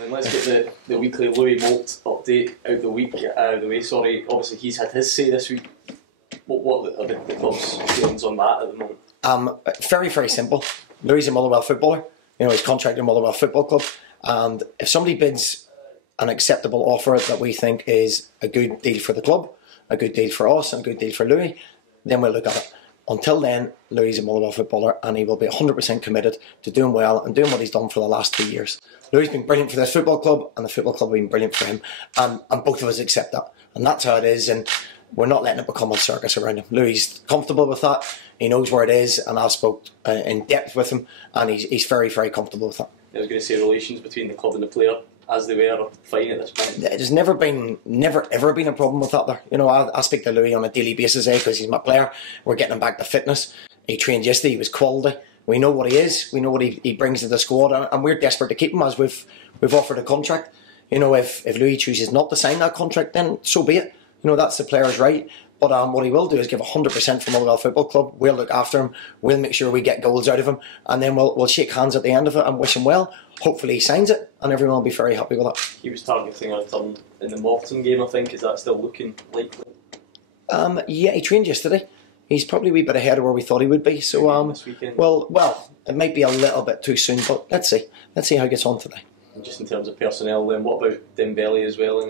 And then let's get the weekly Louis Moult update out of the way. Sorry, obviously he's had his say this week. What are the club's feelings on that at the moment? Very, very simple. Louis is a Motherwell footballer. You know, he's contracted with Motherwell Football Club, and if somebody bids an acceptable offer that we think is a good deal for the club, a good deal for us, and a good deal for Louis, then we'll look at it. Until then, Louis is a Motherwell footballer, and he will be 100% committed to doing well and doing what he's done for the last 2 years. Louis has been brilliant for this football club, and the football club have been brilliant for him, and both of us accept that. And that's how it is, and we're not letting it become a circus around him. Louis is comfortable with that. He knows where it is, and I spoke in depth with him, and he's very, very comfortable with that. I was going to say relations between the club and the player, as they were, are fine at this point. There's never ever been a problem with that there. You know, I speak to Louis on a daily basis because he's my player. We're getting him back to fitness. He trained yesterday, he was quality. We know what he is, we know what he brings to the squad, and we're desperate to keep him as we've offered a contract. You know, if Louis chooses not to sign that contract, then so be it. You know, that's the player's right. But what he will do is give 100% for Motherwell Football Club. We'll look after him. We'll make sure we get goals out of him. And then we'll shake hands at the end of it and wish him well. Hopefully he signs it and everyone will be very happy with that. He was targeting a turn in the Morton game, I think. Is that still looking likely? Yeah, he trained yesterday. He's probably a wee bit ahead of where we thought he would be. So, this weekend. Well, it might be a little bit too soon, but let's see. Let's see how he gets on today. And just in terms of personnel then, what about Dembele as well?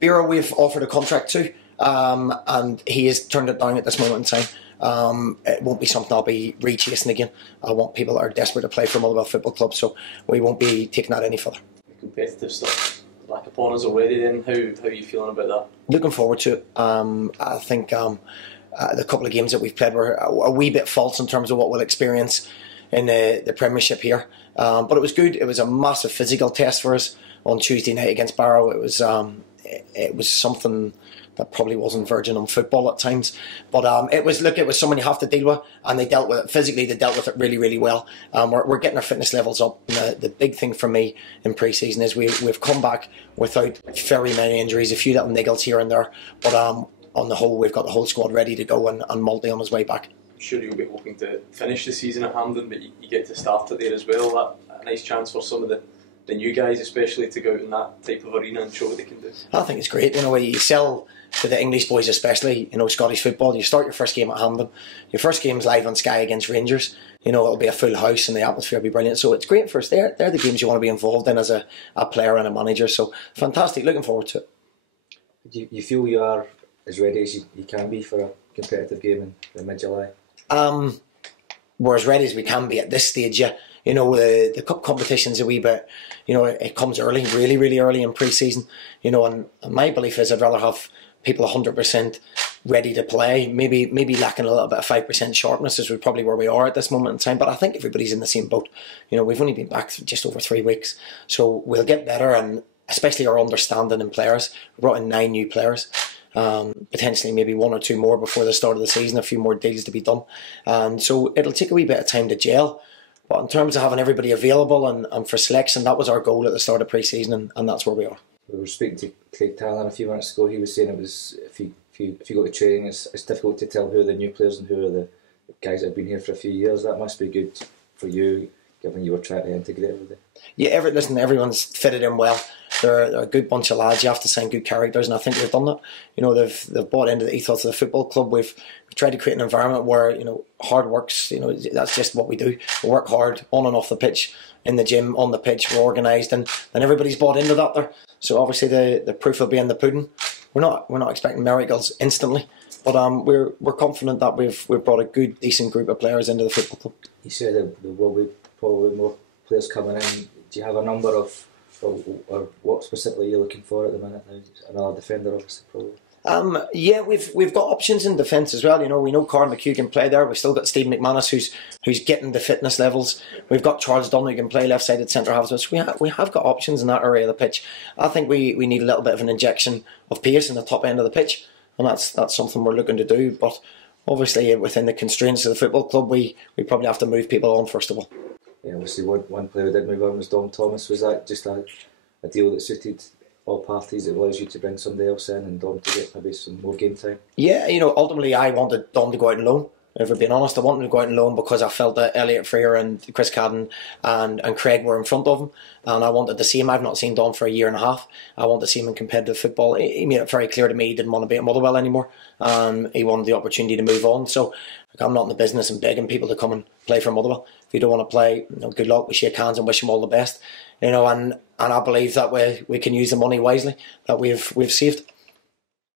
Bira, we've offered a contract to. And he has turned it down at this moment in time. It won't be something I'll be rechasing again. I want people that are desperate to play for Motherwell Football Club, so we won't be taking that any further. Competitive stuff back upon us already then. How are you feeling about that? Looking forward to it. I think the couple of games that we've played were a wee bit false in terms of what we'll experience in the Premiership here. But it was good. It was a massive physical test for us on Tuesday night against Barrow. It was something that probably wasn't virgin on football at times, but it was someone you have to deal with, and they dealt with it physically. They dealt with it really, really well. We're getting our fitness levels up. And the big thing for me in pre-season is we've come back without very many injuries, a few little niggles here and there, but on the whole, we've got the whole squad ready to go, and Multi on his way back. I'm sure you'll be hoping to finish the season at Hampden, but you get to start it there as well. That a nice chance for some of the new guys, especially, to go out in that type of arena and show what they can do. I think it's great. You know, you sell to the English boys, especially, you know, Scottish football. You start your first game at Hampden. Your first game's live on Sky against Rangers. You know, it'll be a full house and the atmosphere will be brilliant. So it's great for us. They're the games you want to be involved in as a player and a manager. So fantastic. Looking forward to it. You feel you are as ready as you can be for a competitive game in mid-July? We're as ready as we can be at this stage, yeah. You know, the cup competition's a wee bit, you know, it comes early, really, really early in pre-season. You know, and my belief is I'd rather have people 100% ready to play, maybe lacking a little bit of 5% sharpness is probably where we are at this moment in time, but I think everybody's in the same boat. You know, we've only been back for just over 3 weeks, so we'll get better, and especially our understanding in players. We brought in 9 new players. Potentially maybe 1 or 2 more before the start of the season, a few more deals to be done, and so it'll take a wee bit of time to gel. But in terms of having everybody available and for selection, that was our goal at the start of pre-season, and that's where we are. We were speaking to Craig Talon a few minutes ago. He was saying it was if you go to training, it's difficult to tell who are the new players and who are the guys that have been here for a few years. That must be good for you, given you were trying to integrate everything. Yeah, everyone's fitted in well. They're a good bunch of lads. You have to sign good characters, and I think they've done that. You know, they've bought into the ethos of the football club. We've tried to create an environment where, you know, hard work's, you know, that's just what we do. We work hard on and off the pitch, in the gym, on the pitch. We're organised, and everybody's bought into that there. So obviously the proof will be in the pudding. We're not expecting miracles instantly, but we're confident that we've brought a good, decent group of players into the football club. You said there will be probably more players coming in. Do you have a number of, or what specifically you're looking for at the minute now? Another defender, obviously, probably. Yeah, we've got options in defence as well. You know, we know Carl McHugh can play there. We've still got Steve McManus who's getting the fitness levels. We've got Charles Dunn who can play left-sided centre half. So we have got options in that area of the pitch. I think we need a little bit of an injection of pace in the top end of the pitch, and that's something we're looking to do. But obviously, within the constraints of the football club, we probably have to move people on first of all. Yeah, obviously one player who did move on was Dom Thomas. Was that just a deal that suited all parties? It allows you to bring somebody else in and Dom to get maybe some more game time? Yeah, you know, ultimately I wanted Dom to go out on loan. If we're being honest, I wanted to go out on loan because I felt that Elliot Frear and Chris Cadden and Craig were in front of him, and I wanted to see him. I've not seen Don for a year and a half. I wanted to see him in competitive football. He made it very clear to me he didn't want to be at Motherwell anymore, and he wanted the opportunity to move on. So I'm not in the business of begging people to come and play for Motherwell. If you don't want to play, good luck. We shake hands and wish him all the best. And I believe that we can use the money wisely that we've saved.